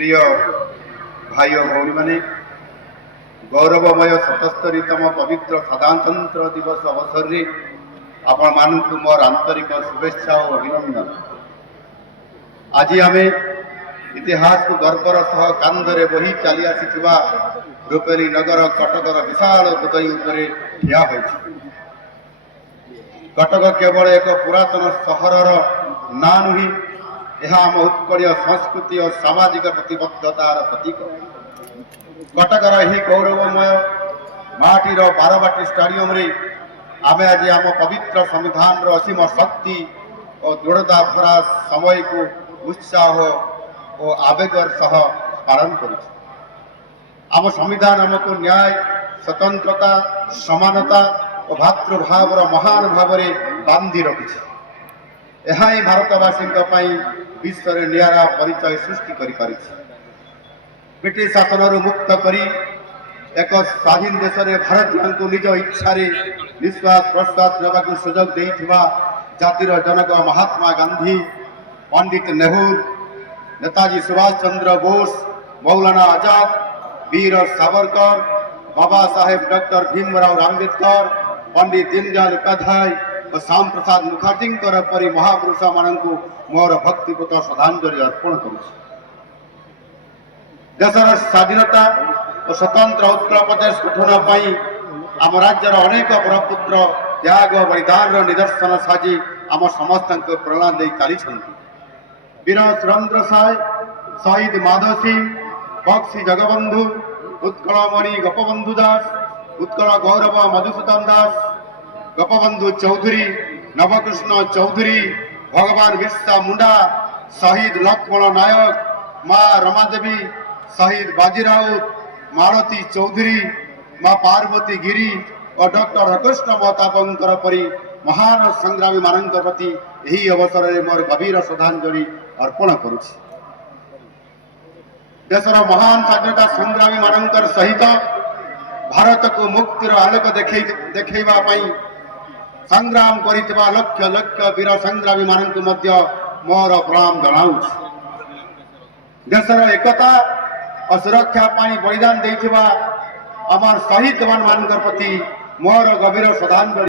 प्रिय भाई और भौणी मैंने गौरवमय 77तम पवित्र साधारणतंत्र दिवस अवसर में आपण मानक मोर आंतरिक शुभेच्छा और अभिनंदन। आज आम इतिहास को गर्वर सह कांधरे बही चली आसी रूपेली नगर कटकर विशाल हृदय उपरे ठिया होइछि। कटक केवल एक पुरातन सहरर ना नुहे, यह आम उत्कलीय संस्कृति और सामाजिक प्रतिबद्धतार प्रतीक। कटकर यही गौरवमय माटीर बारवाटी स्टाडियम रे आमे आज आम पवित्र संविधान असीम शक्ति और दृढ़ता भरा समय को उत्साह और आवेगर सह पालन कर। आम संविधान आमको न्याय, स्वतंत्रता, समानता और भातृभाव महान भाव में बांधि रखी। यह ही भारतवासी विश्व में निरा परिचय सृष्टि कर ब्रिटिश शासन मुक्त करी एक स्वाधीन देश में भारतीय को निज इच्छा निश्वास प्रश्वास नेबा को सुजोग देइथिबा जातिर जनक महात्मा गांधी, पंडित नेहरू, नेताजी सुभाष चंद्र बोस, मौलाना आजाद, वीर सावरकर, बाबा साहेब डॉक्टर भीमराव आंबेडकर, पंडित दीनदयाल उपाध्याय और श्याम प्रसाद मुखर्जी परी महापुरुष मानक मोर भक्तिपूत श्रद्धांजलि अर्पण करुछि। देशर स्वाधीनता और स्वतंत्र उत्कल प्रदेश गठन पाई आम राज्यर अनेक बरपुत्र त्याग बलिदान निदर्शन साजी आम समस्त प्रेरणा दे चली। वीर सुरेंद्र साय, शहीद माधव सिंह, बक्सी जगबंधु, उत्कलमणि गोपबंधु दास, उत्कल गौरव मधुसूदन दास, गोपबंधु चौधरी, नवकृष्ण चौधरी, भगवान बिरसा मुंडा, शहीद लक्ष्मण नायक, माँ रमादेवी, शहीद बाजीराउत, मालती चौधरी, माँ पार्वती गिरी और डॉक्टर कृष्ण महताबंकर परी महान संग्रामी मानक प्रति यही अवसर में मोर गभीर श्रद्धांजलि अर्पण करुछि। देशर महान स्वाधीनता संग्रामी मानकर सहित भारत को मुक्तिर आलोक देखा संग्राम करितबा लक्ष लक्ष वीर संग्रामी मानक मध्य मोर प्रणाम जनाउछि। देशर एकता और सुरक्षा पाई बलिदान देइथिबा अमर शहीद मान प्रति मोर गभीर श्रद्धांजलि।